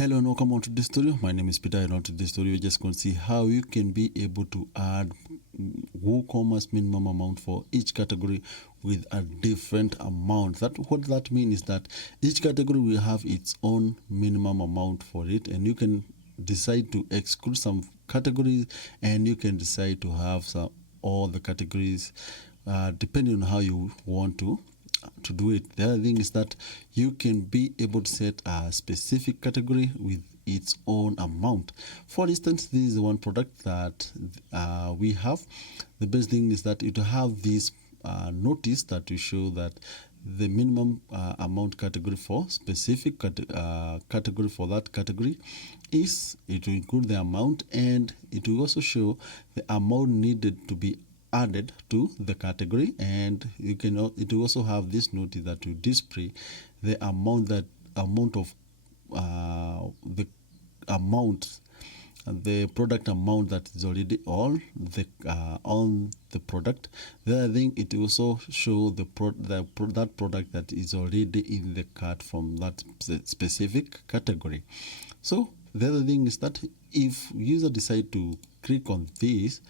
Hello and welcome on to this studio. My name is Peter, and on to this studio, we're just going to see how you can be able to add WooCommerce minimum amount for each category with a different amount. What that means is that each category will have its own minimum amount for it, and you can decide to exclude some categories, and you can decide to have all the categories depending on how you want to do it. The other thing is that you can be able to set a specific category with its own amount. For instance, this is one product that we have. The best thing is that it will have this notice that will show that the minimum amount category for specific category for that category is, it will include the amount, and it will also show the amount needed to be added to the category, and it will also have this notice that will display the amount of the product amount that is already on the product. The other thing, it will also show that product that is already in the cart from that specific category. So the other thing is that if user decide to click on this,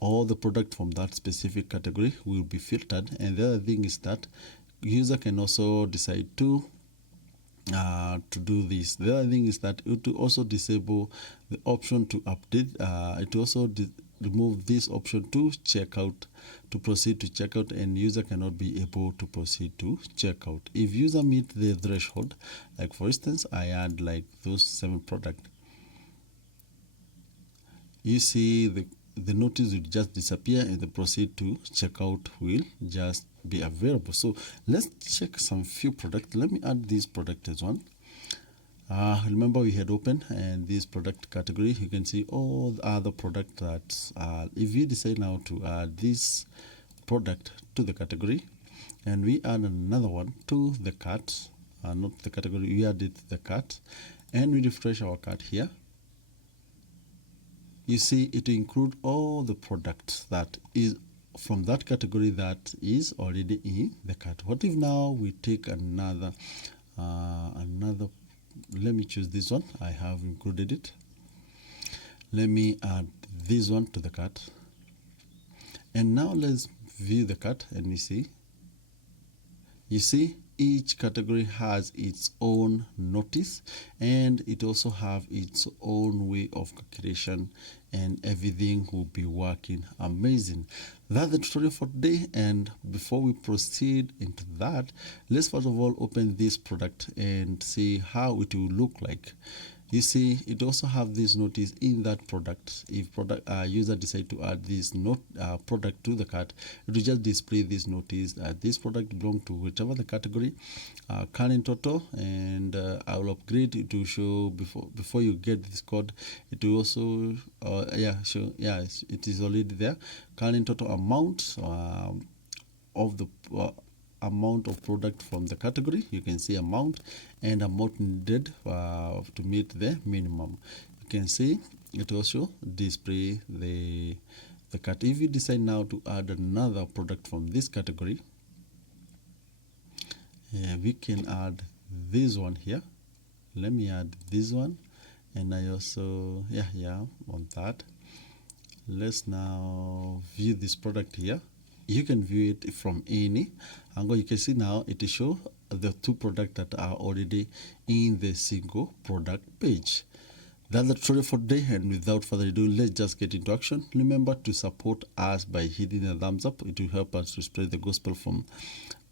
all the product from that specific category will be filtered. And the other thing is that user can also decide to do this. The other thing is that it will also disable the option to update. It will also remove this option to proceed to checkout, and user cannot be able to proceed to checkout. If user meet the threshold, like for instance, I add like those 7 products, you see the notice will just disappear, and the proceed to checkout will just be available. So let's check some few products. Let me add this product as one. Remember we had open, and this product category, you can see all the other product that if you decide now to add this product to the category, and we add another one to the cart, not the category, we added the cart, and we refresh our cart here, you see it will include all the products that is from that category that is already in the cart. What if now we take another, let me choose this one, I have included it. Let me add this one to the cart. And now let's view the cart, and you see each category has its own notice, and it also have its own way of calculation, and everything will be working amazing. That's the tutorial for today, and before we proceed into that, let's first of all open this product and see how it will look like. You see, it also have this notice in that product. If user decide to add this product to the cart, it will just display this notice that this product belong to whichever the category, current total, and I will upgrade it to show before you get this code. It will also it is already there. Current total amount of the amount of product from the category. You can see amount and amount needed to meet the minimum. You can see it also display the cart. If you decide now to add another product from this category, we can add this one here. Let me add this one, and I also on that. Let's now view this product here. You can view it from any angle. You can see now it shows the 2 products that are already in the single product page. That's the tutorial for today, and without further ado, let's just get into action. Remember to support us by hitting the thumbs up. It will help us to spread the gospel from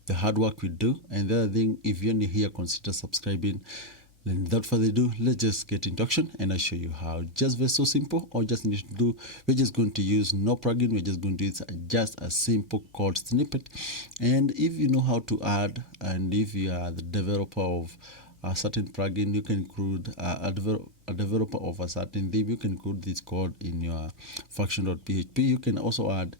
the hard work we do. And the other thing, if you're new here, consider subscribing. Then without further ado, let's just get into action, and I show you how. Just very so simple. All just need to do, we're just going to use no plugin. We're just going to use just a simple code snippet. And if you know how to add, and if you are the developer of a certain plugin, you can include a developer of a certain theme, you can include this code in your function.php. You can also add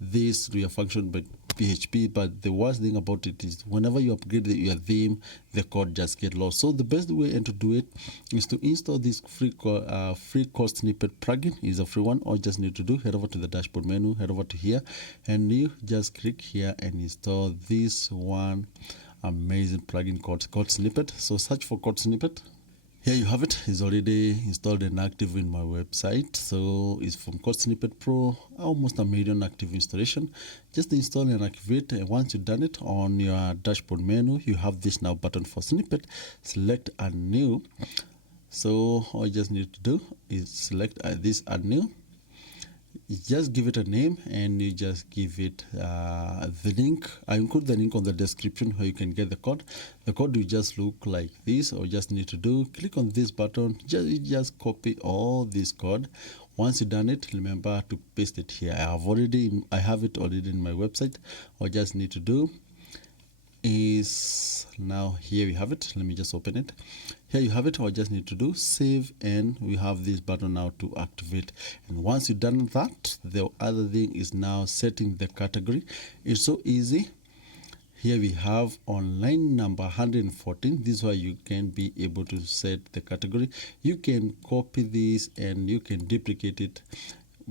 this to your function.php, but the worst thing about it is whenever you upgrade your theme, the code just get lost. So the best way to do it is to install this free code snippet plugin. Is a free one. All you just need to do, head over to the dashboard menu, head over to here, and you just click here and install this one amazing plugin called code snippet. So search for code snippet. Here you have it. It's already installed and active in my website. So it's from Code Snippet Pro, almost 1 million active installation. Just install and activate. And once you've done it, on your dashboard menu, you have this now button for snippet. Select add new. So all you just need to do is select this add new. You just give it a name and you just give it the link. I include the link on the description where you can get the code. The code will just look like this. All you just need to do, click on this button, just copy all this code. Once you've done it, remember to paste it here. I have it already in my website. All you just need to do is, now here we have it. Let me just open it. Here you have it. All I just need to do, save, and we have this button now to activate. And once you've done that, the other thing is now setting the category. It's so easy. Here we have on line number 114. This is why you can be able to set the category. You can copy this and you can duplicate it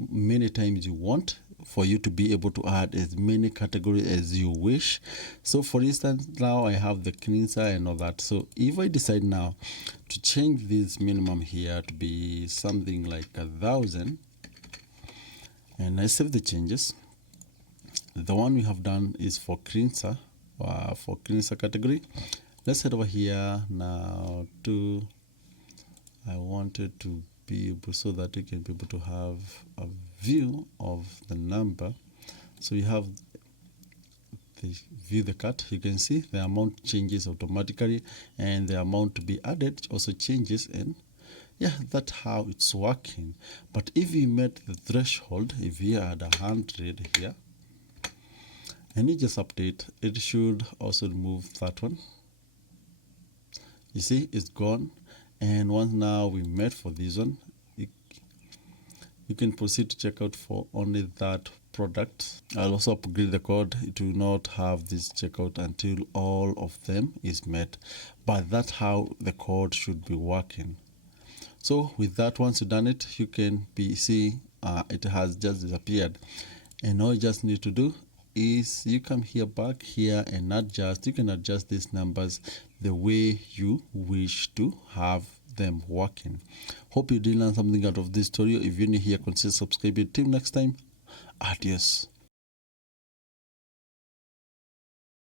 many times you want, for you to be able to add as many categories as you wish. So for instance, now I have the cleanser and all that. So if I decide now to change this minimum here to be something like 1,000, and I save the changes, the one we have done is for cleanser category. Let's head over here now to, I wanted to be able so that you can be able to have a view of the number. So you have the view the cut. You can see the amount changes automatically and the amount to be added also changes, and yeah, that's how it's working. But if you met the threshold, if you had 100 here and you just update, it should also remove that one. You see, it's gone. And once now we met for this one, you can proceed to check out for only that product. I'll also upgrade the code. It will not have this checkout until all of them is met. But that's how the code should be working. So with that, once you've done it, you can see it has just disappeared. And all you just need to do is you come here, back here, and adjust. You can adjust these numbers the way you wish to have them working. Hope you did learn something out of this tutorial. If you're new here, consider subscribing. Till next time, adios.